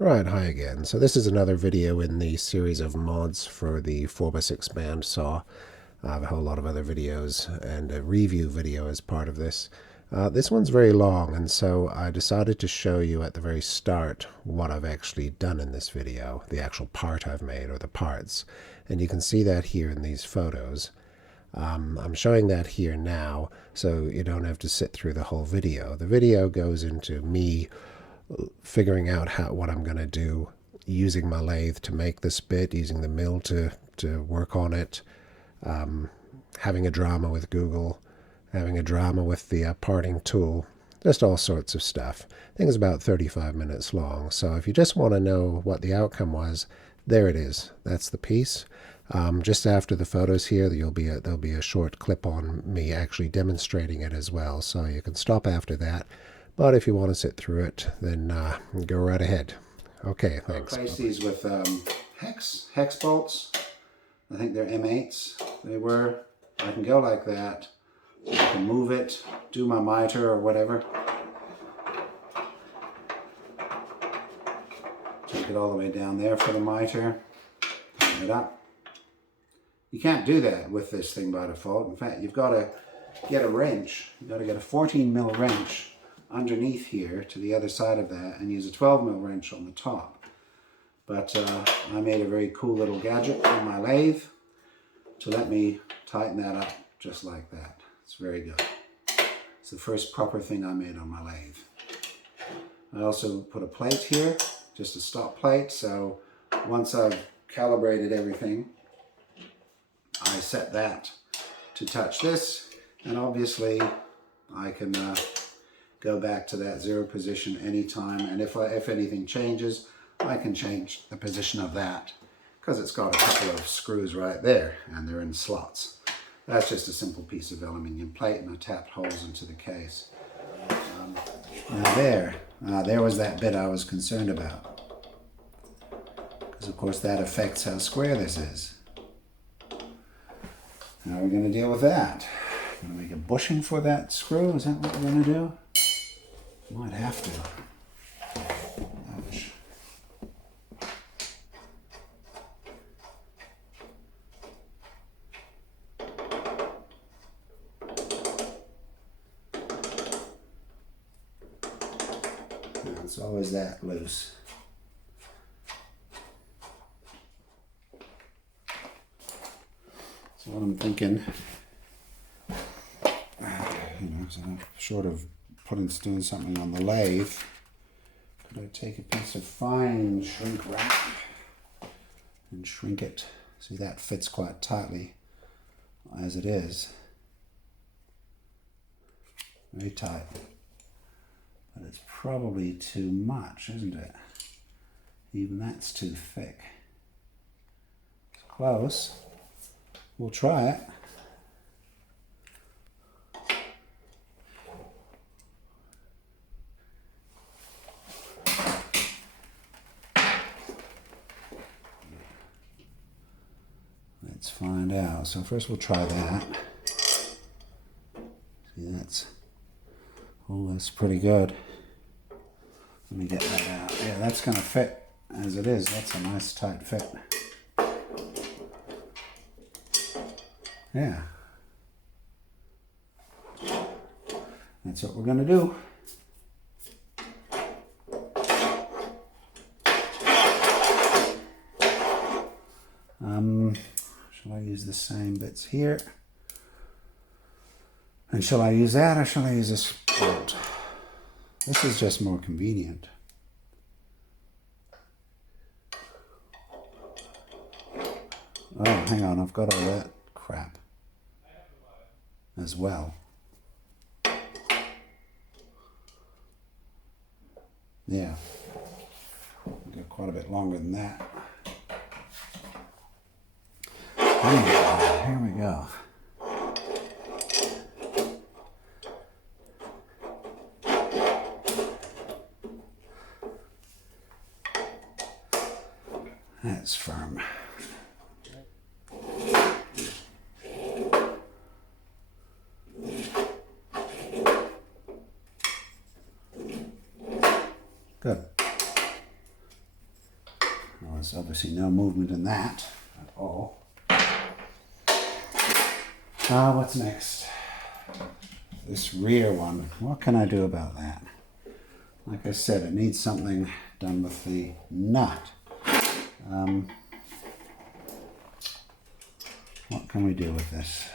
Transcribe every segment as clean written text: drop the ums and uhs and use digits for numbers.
Right, hi again. So this is another video in the series of mods for the 4x6 bandsaw. I have a whole lot of other videos and a review video as part of this. This one's very long, and so I decided to show you at the very start what I've actually done in this video, the actual part I've made, or the parts. And you can see that here in these photos. I'm showing that here now, so you don't have to sit through the whole video. The video goes into me figuring out what I'm going to do, using my lathe to make this bit, using the mill to work on it, having a drama with Google, having a drama with the parting tool, just all sorts of stuff. I think it's about 35 minutes long, so if you just want to know what the outcome was, there it is. That's the piece. Just after the photos here, there'll be a short clip on me actually demonstrating it as well, so you can stop after that. But if you want to sit through it, then go right ahead. Okay, thanks. I replaced these with hex bolts. I think they're M8s. They were. I can go like that. I can move it, do my miter or whatever. Take it all the way down there for the miter. Tighten it up. You can't do that with this thing by default. In fact, you've got to get a wrench. You've got to get a 14 mil wrench underneath here to the other side of that and use a 12 mil wrench on the top. But I made a very cool little gadget on my lathe to let me tighten that up just like that. It's very good. It's the first proper thing I made on my lathe. I also put a plate here, just a stop plate, so once I've calibrated everything, I set that to touch this, and obviously I can go back to that zero position anytime, and if anything changes, I can change the position of that because it's got a couple of screws right there and they're in slots. That's just a simple piece of aluminium plate, and I tapped holes into the case. Now there was that bit I was concerned about, because of course that affects how square this is. How are we going to deal with that? Going to make a bushing for that screw? Is that what we're going to do? Might have to. Ouch. It's always that loose. So what I'm thinking, so short of doing something on the lathe, could I take a piece of fine shrink wrap and shrink it? See, that fits quite tightly as it is. Very tight. But it's probably too much, isn't it? Even that's too thick. It's close. We'll try it. Let's find out. So first we'll try that. See, that's pretty good. Let me get that out. Yeah, that's going to fit as it is. That's a nice tight fit. Yeah. That's what we're going to do. Shall I use the same bits here? And shall I use that, or shall I use this bolt? This is just more convenient. Oh, hang on, I've got all that crap as well. Yeah, I've got quite a bit longer than that. Here we go. That's firm. Good. there's obviously no movement in that at all. What's next? This rear one. What can I do about that? Like I said, it needs something done with the nut. What can we do with this?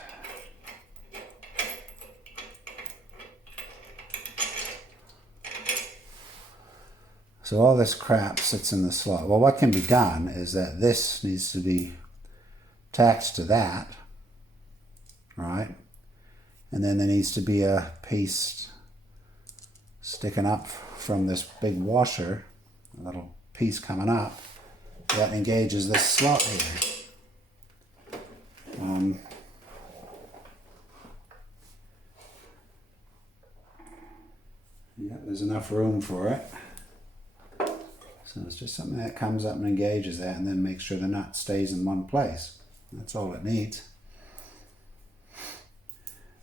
So all this crap sits in the slot. Well, what can be done is that this needs to be attached to that, right? And then there needs to be a piece sticking up from this big washer, a little piece coming up that engages this slot here. Yeah, there's enough room for it. So it's just something that comes up and engages that and then makes sure the nut stays in one place. That's all it needs.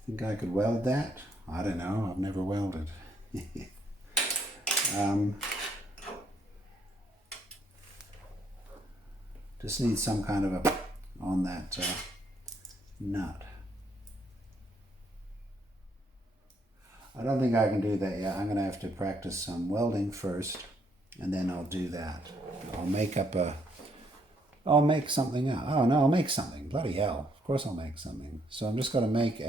Think I could weld that? I don't know, I've never welded. Just need some kind of a on that nut. I don't think I can do that yet. I'm going to have to practice some welding first, and then I'll do that. I'll make something up. Oh no, I'll make something. Bloody hell. Of course I'll make something. So I'm just going to make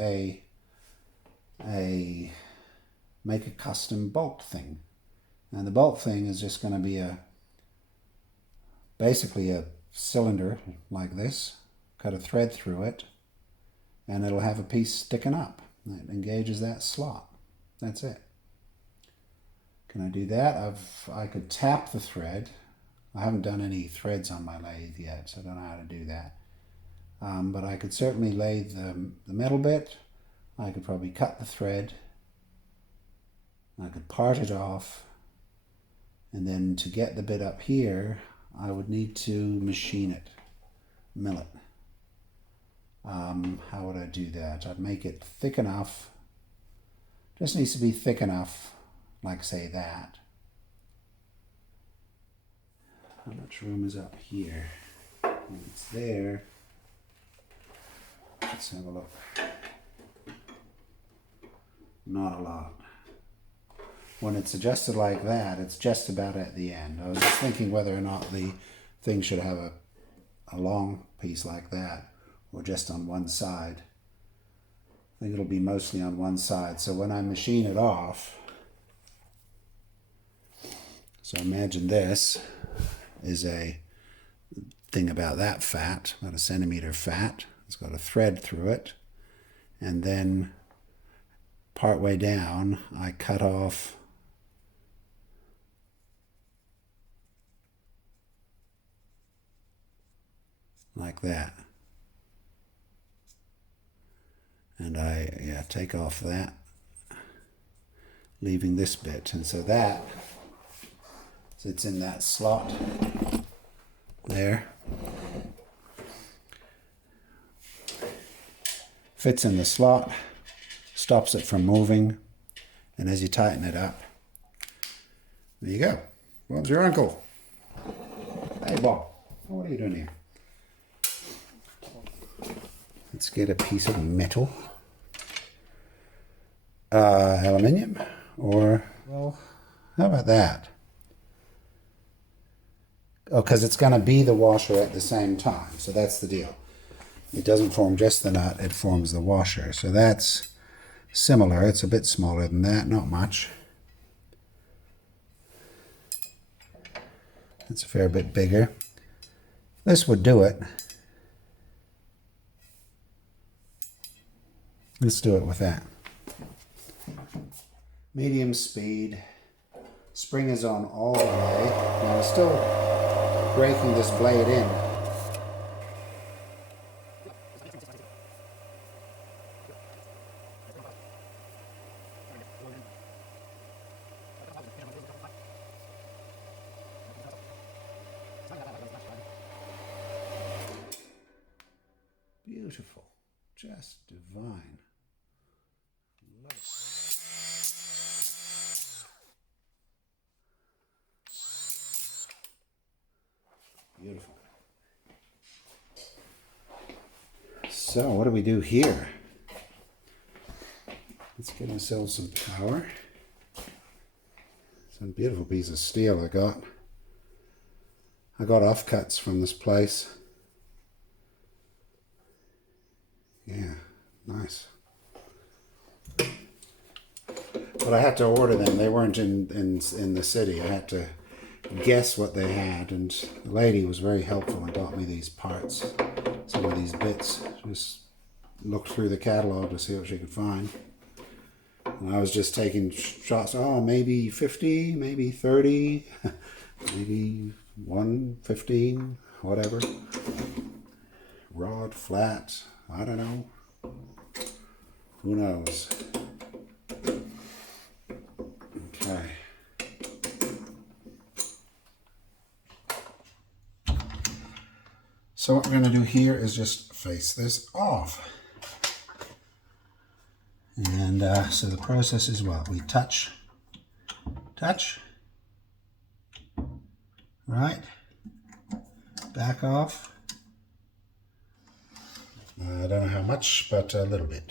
make a custom bolt thing. And the bolt thing is just going to be basically a cylinder like this. Cut a thread through it, and it'll have a piece sticking up. It engages that slot. That's it. Can I do that? I could tap the thread. I haven't done any threads on my lathe yet, so I don't know how to do that. But I could certainly lathe the metal bit. I could probably cut the thread. I could part it off. And then to get the bit up here, I would need to machine it, mill it. How would I do that? I'd make it thick enough. Just needs to be thick enough, like say that. How much room is up here? When it's there, let's have a look. Not a lot. When it's adjusted like that, it's just about at the end. I was just thinking whether or not the thing should have a long piece like that, or just on one side. I think it'll be mostly on one side. So when I machine it off, so imagine this is a thing about that fat, about 1 centimeter fat. It's got a thread through it. And then part way down, I cut off like that. And I take off that, leaving this bit. And so that sits in that slot there. Fits in the slot, stops it from moving, and as you tighten it up, there you go. Bob's your uncle. Hey Bob, what are you doing here? Let's get a piece of metal. Aluminium, or, well, how about that? Oh, because it's going to be the washer at the same time, so that's the deal. It doesn't form just the nut, it forms the washer. So that's similar. It's a bit smaller than that, not much. It's a fair bit bigger. This would do it. Let's do it with that. Medium speed. Spring is on all the way. Now I'm still breaking this blade in. Beautiful. Just divine. Love it. Beautiful. So what do we do here? Let's get ourselves some power. Some beautiful piece of steel I got. I got offcuts from this place. Yeah, nice. But I had to order them. They weren't in the city. I had to guess what they had, and the lady was very helpful and got me these parts, some of these bits. Just looked through the catalog to see what she could find. And I was just taking shots. Oh, maybe 50, maybe 30, maybe 115, whatever. Rod, flat, I don't know. Who knows? Okay. So what we're going to do here is just face this off. And so the process is what? We touch, right? Back off. I don't know how much, but a little bit.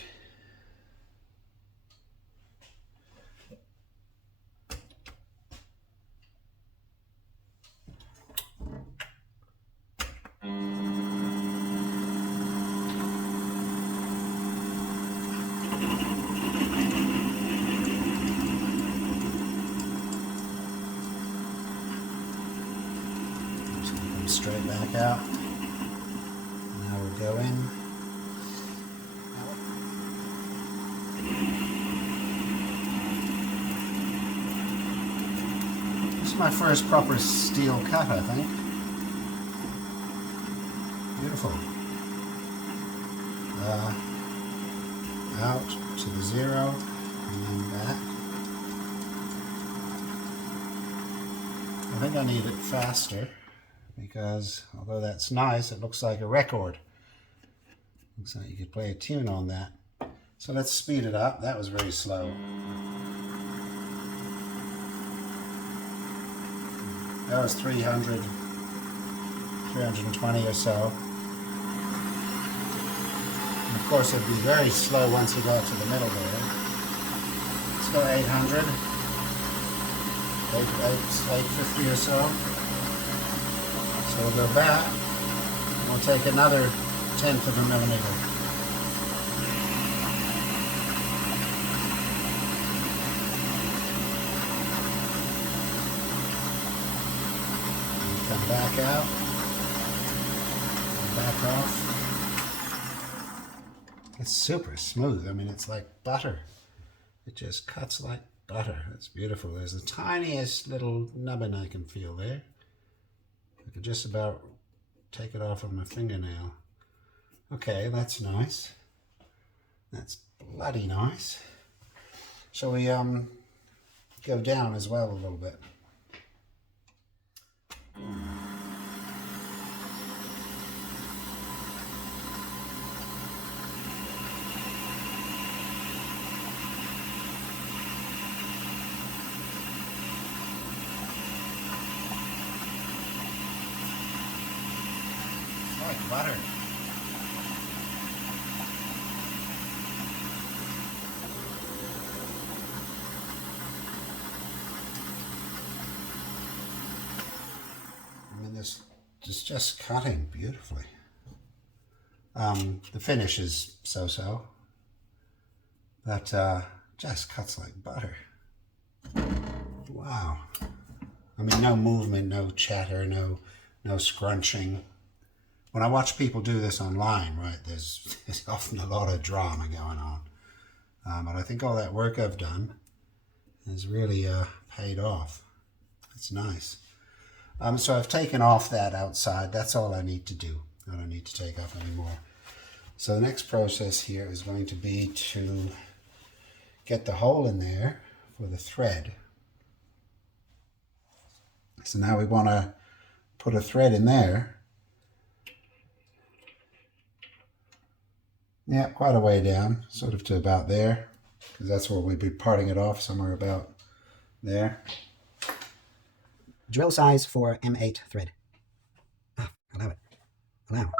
Straight back out. Now we'll go in. This is my first proper steel cut, I think. Beautiful. Out to the 0 and then back. I think I need it faster, because although that's nice, it looks like a record. Looks like you could play a tune on that. So let's speed it up. That was very slow. That was 320 or so. And of course it'd be very slow once you got to the middle there. Let's go 800. 850 or so. So we'll go back, and we'll take another 1/10 of a millimeter. And come back out, and back off. It's super smooth. I mean, it's like butter. It just cuts like butter. It's beautiful. There's the tiniest little nubbin I can feel there. I could just about take it off with my fingernail. Okay, that's nice. That's bloody nice. Shall we go down as well a little bit? Like butter. I mean, this is just cutting beautifully. The finish is so-so, but just cuts like butter. Wow. I mean, no movement, no chatter, no scrunching. When I watch people do this online, right, there's often a lot of drama going on. But I think all that work I've done has really paid off. It's nice. So I've taken off that outside. That's all I need to do. I don't need to take off anymore. So the next process here is going to be to get the hole in there for the thread. So now we want to put a thread in there. Yeah, quite a way down, sort of to about there, because that's where we'd be parting it off, somewhere about there. Drill size for M8 thread. Allow.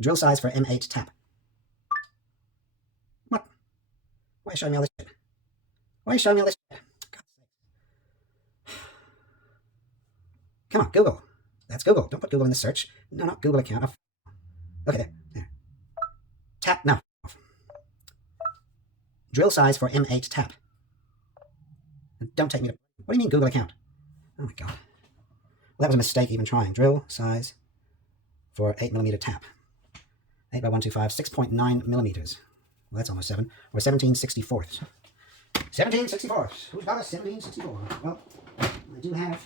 Drill size for M8 tap. What? Why are you showing me all this shit? Why are you showing me all this shit? God's sake. Come on, Google. That's Google. Don't put Google in the search. No, not Google account. Oh, okay, there. Tap, no. Drill size for M8 tap. Don't take me to... What do you mean Google account? Oh my god. Well, that was a mistake even trying. Drill size for 8mm tap. 8 by 125, 6.9 millimeters. Well, that's almost 7. Or 17/64. 17/64. Who's got a 17/64? Well, I do have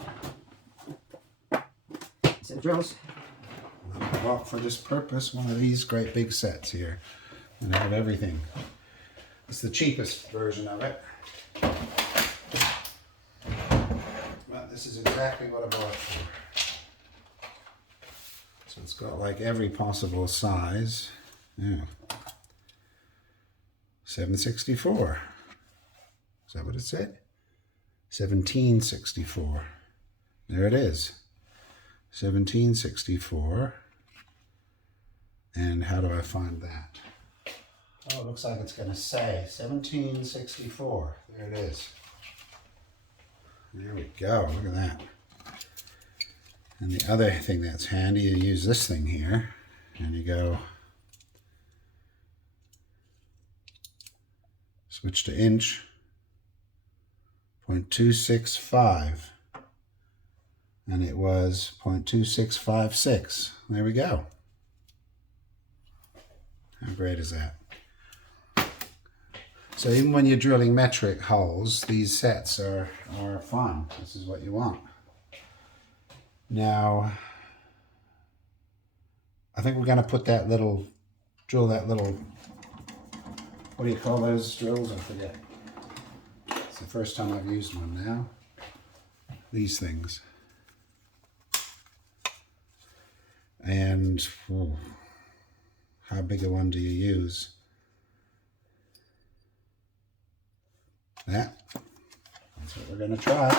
a set of drills. I bought for this purpose one of these great big sets here. And I have everything. It's the cheapest version of it. But this is exactly what I bought it for. So it's got like every possible size. Yeah. 7/64. Is that what it said? 17/64. There it is. 17/64. And how do I find that? Oh, it looks like it's going to say 17/64. There it is. There we go. Look at that. And the other thing that's handy, you use this thing here, and you go switch to inch, 0.265, and it was 0.2656. There we go. How great is that? So even when you're drilling metric holes, these sets are fun. This is what you want. Now, I think we're going to put that little, drill that little, what do you call those drills? I forget. It's the first time I've used one now. These things. And how big a one do you use? That's what we're going to try.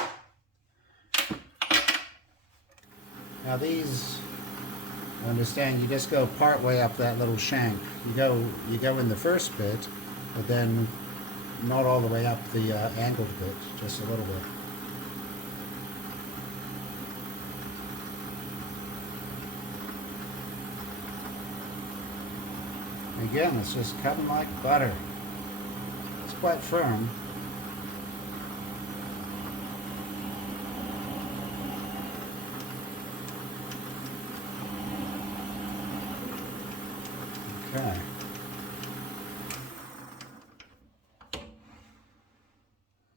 Now these, I understand you just go part way up that little shank. You go in the first bit, but then not all the way up the angled bit, just a little bit. Again, it's just cutting like butter. It's quite firm. Okay.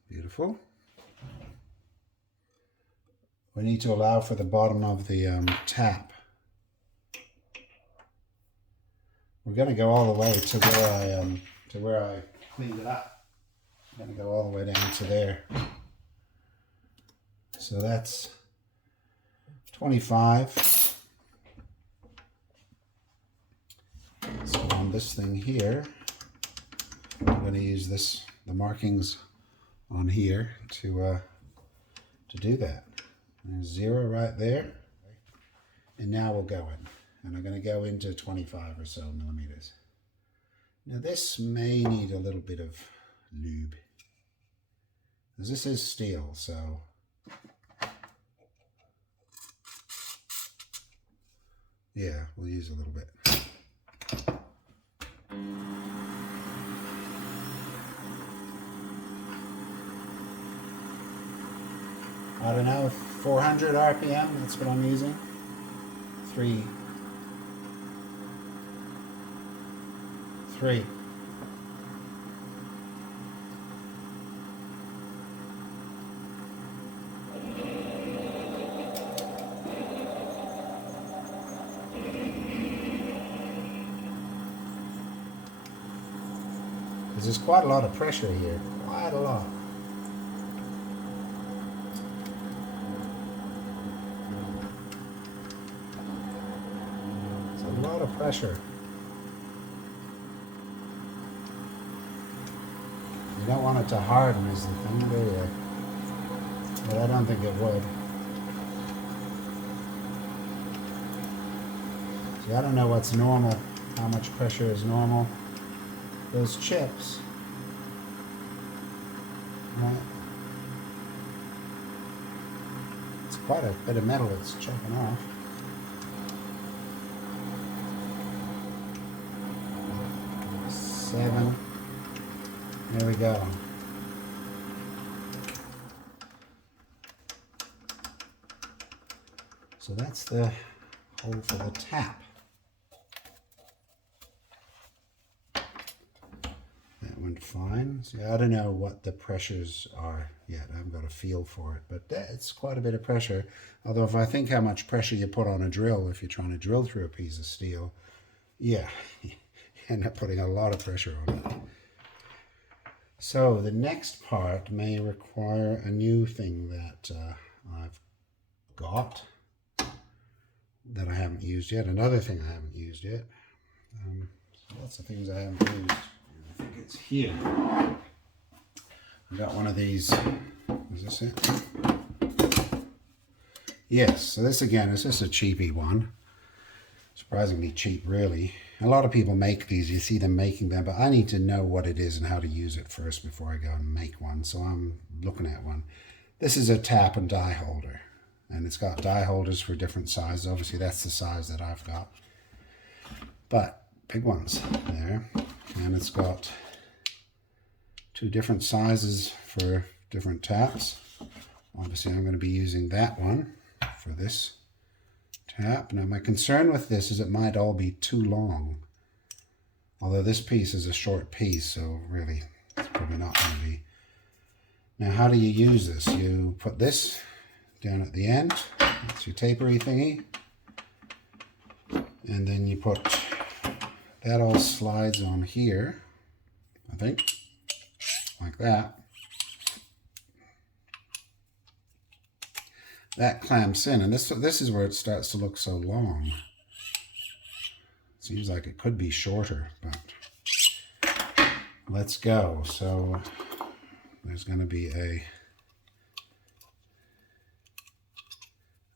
Beautiful. We need to allow for the bottom of the tap. We're going to go all the way to where I cleaned it up. I'm going to go all the way down to there. So that's 25. So on this thing here, I'm going to use the markings on here to do that. There's 0 right there, and now we'll go in, and I'm going to go into 25 or so millimeters. Now this may need a little bit of lube, because this is steel, so yeah, we'll use a little bit. I don't know, 400 RPM, that's what I'm using. 3. Because there's quite a lot of pressure here, quite a lot. It's a lot of pressure. You don't want it to harden is the thing, do you? But I don't think it would. See, I don't know what's normal, how much pressure is normal. Those chips, right? It's quite a bit of metal it's chopping off. Seven. There we go. So that's the hole for the tap. That went fine. See, I don't know what the pressures are yet. I haven't got a feel for it, but it's quite a bit of pressure. Although if I think how much pressure you put on a drill, if you're trying to drill through a piece of steel, yeah, you end up putting a lot of pressure on it. So the next part may require a new thing that I've got that I haven't used yet. Another thing I haven't used yet. Lots of things I haven't used. I think it's here. I got one of these. Is this it? Yes. So this again is just a cheapy one. Surprisingly cheap, really. A lot of people make these. You see them making them, but I need to know what it is and how to use it first before I go and make one. So I'm looking at one. This is a tap and die holder. And it's got die holders for different sizes. Obviously, that's the size that I've got. But big ones there. And it's got two different sizes for different taps. Obviously, I'm going to be using that one for this tap. Now, my concern with this is it might all be too long. Although this piece is a short piece, so really, it's probably not going to be. Now, how do you use this? You put this down at the end. That's your tapery thingy. And then you put, that all slides on here, I think, like that. That clamps in, and this is where it starts to look so long. Seems like it could be shorter, but let's go. So there's going to be a,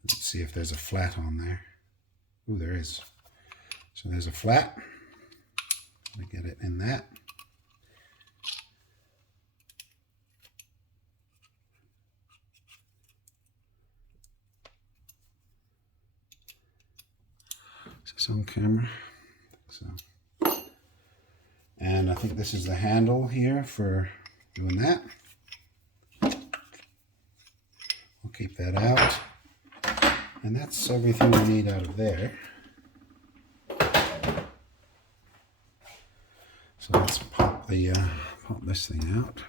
let's see if there's a flat on there. Ooh, there is. So there's a flat. Let me get it in that. Is this on camera? I think so. And I think this is the handle here for doing that. We'll keep that out. And that's everything we need out of there. So let's pop the pop this thing out.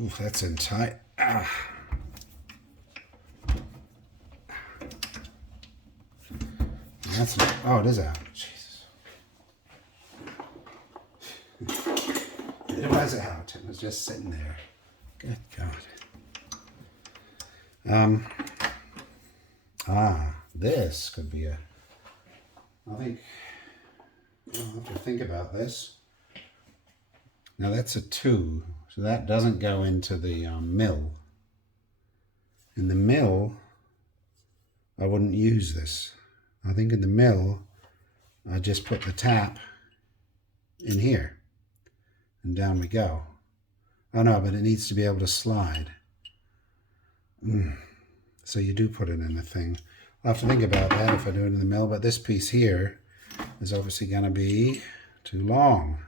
Oof, that's in tight. Ah. That's not, oh, it is out. Jesus. It was out. It was just sitting there. Good God. This could be a, I think I'll have to think about this. Now that's a 2, so that doesn't go into the mill. In the mill, I wouldn't use this. I think in the mill, I just put the tap in here, and down we go. Oh no, but it needs to be able to slide. So you do put it in the thing. I'll have to think about that if I do it in the mill, but this piece here is obviously going to be too long.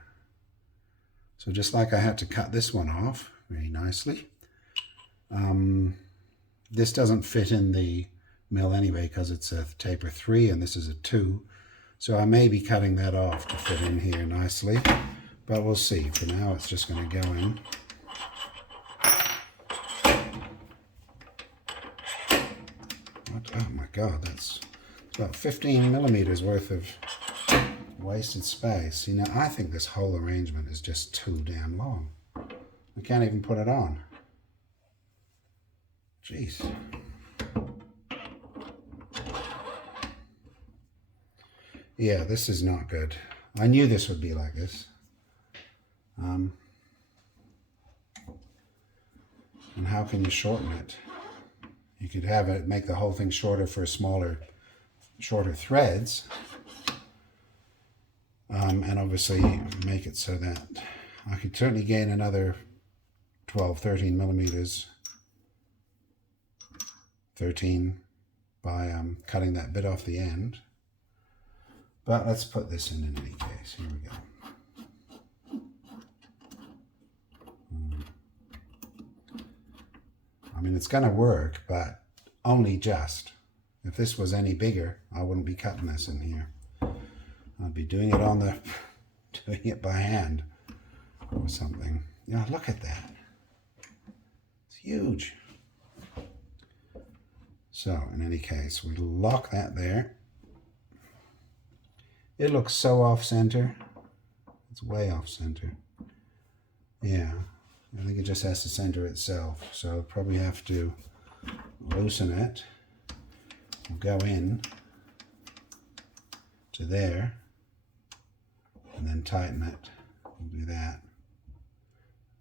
So just like I had to cut this one off very nicely, this doesn't fit in the mill anyway because it's a taper 3 and this is a 2. So I may be cutting that off to fit in here nicely, but we'll see. For now, it's just going to go in. Oh my God, that's about 15 millimeters worth of wasted space. You know, I think this whole arrangement is just too damn long. I can't even put it on. Jeez. Yeah, this is not good. I knew this would be like this. And how can you shorten it? You could have it make the whole thing shorter for shorter threads. And obviously make it so that I could certainly gain another 12, 13 millimeters. 13 by cutting that bit off the end. But let's put this in any case. Here we go. I mean, it's going to work, but only just. If this was any bigger, I wouldn't be cutting this in here. I'd be doing it doing it by hand or something. You know, look at that. It's huge. So, in any case, we lock that there. It looks so off-center. It's way off-center. Yeah, I think it just has to center itself. So, probably have to loosen it. We'll go in to there and then tighten it. We'll do that.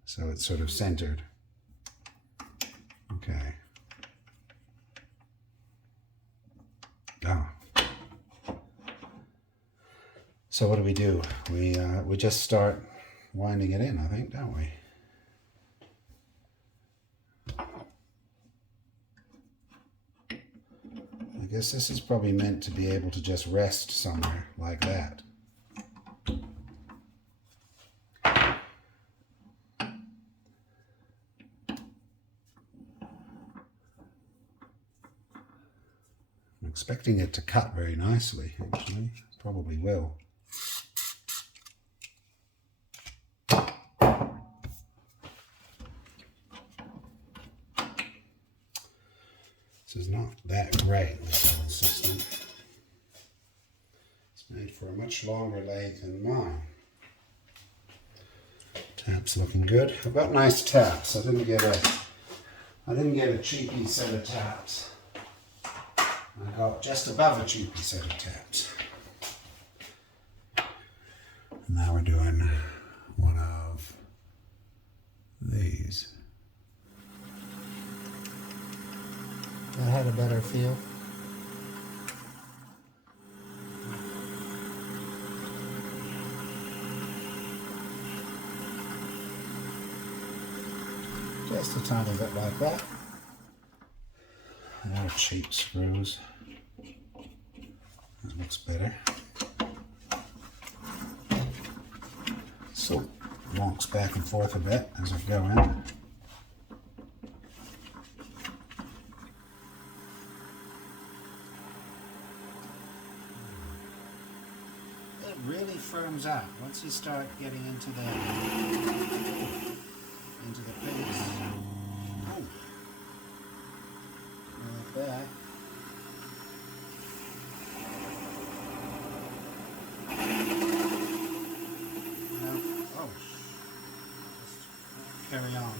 So it's sort of centered. Okay. Oh. So what do? We just start winding it in, I think, don't we? I guess this is probably meant to be able to just rest somewhere like that. I'm expecting it to cut very nicely, actually. Probably will. This is not that great, this little system. It's made for a much longer lathe than mine. Tap's looking good. I've got nice taps. I didn't get a cheapy set of taps. I got just above a cheapy set of taps. Now we're doing one of these. That had a better feel. Just a tiny bit like that. They're cheap screws. That looks better. So wonks back and forth a bit as I go in. It really firms up once you start getting into the pace. Oh, like that. Carry on.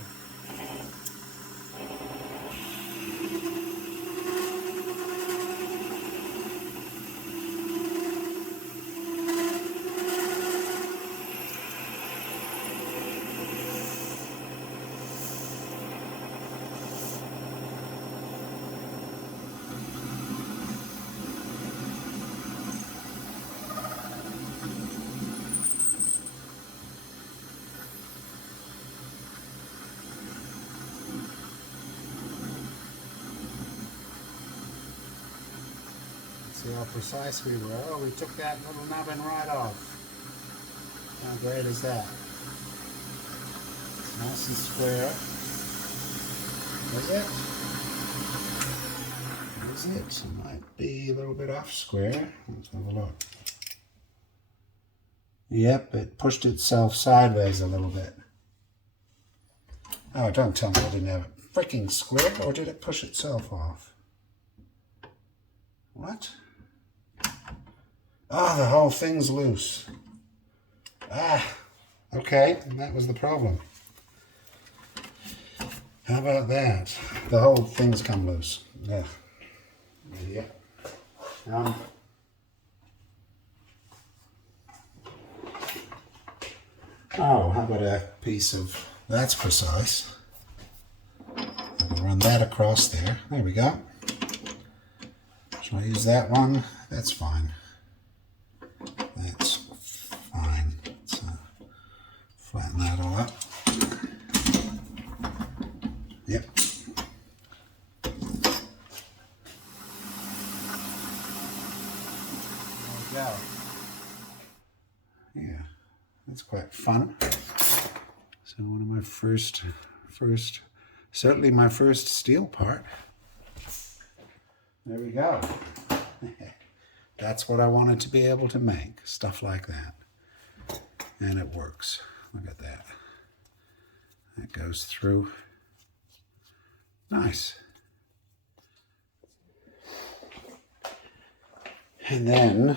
See how precise we were. Oh, we took that little nubbin right off. How great is that? It's nice and square. Is it? Is it? It might be a little bit off square. Let's have a look. Yep, it pushed itself sideways a little bit. Oh, don't tell me I didn't have it freaking square, or did it push itself off? What? Oh, the whole thing's loose. Ah, okay, and that was the problem. How about that? The whole thing's come loose. Yeah. Yeah. Oh, how about a piece of... That's precise. run that across there. There we go. Shall I use that one? That's fine. That's fine. Let's flatten that all up. Yep. There we go. Yeah, that's quite fun. So one of my first, certainly my first steel part. There we go. That's what I wanted to be able to make, stuff like that. And it works. Look at that. That goes through. Nice. And then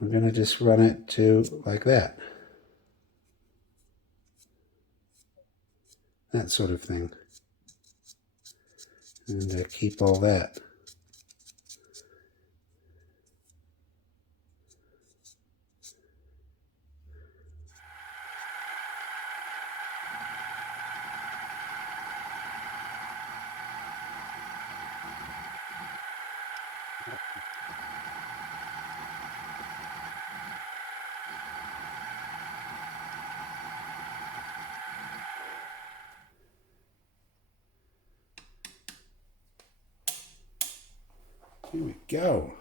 we're going to just run it to like that. That sort of thing. And keep all that. Here we go.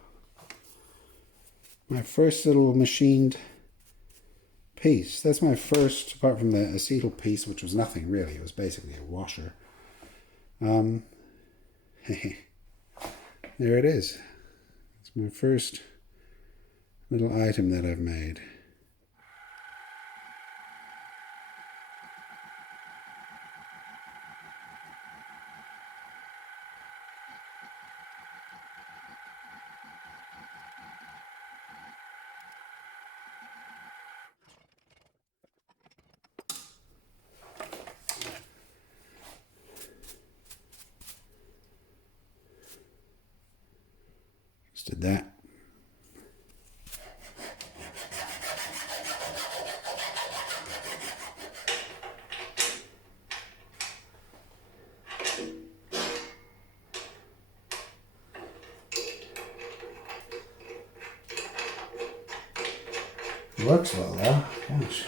My first little machined piece. That's my first, apart from the acetal piece, which was nothing really. It was basically a washer. There it is. It's my first little item that I've made. Just did that. Works well though. Gosh.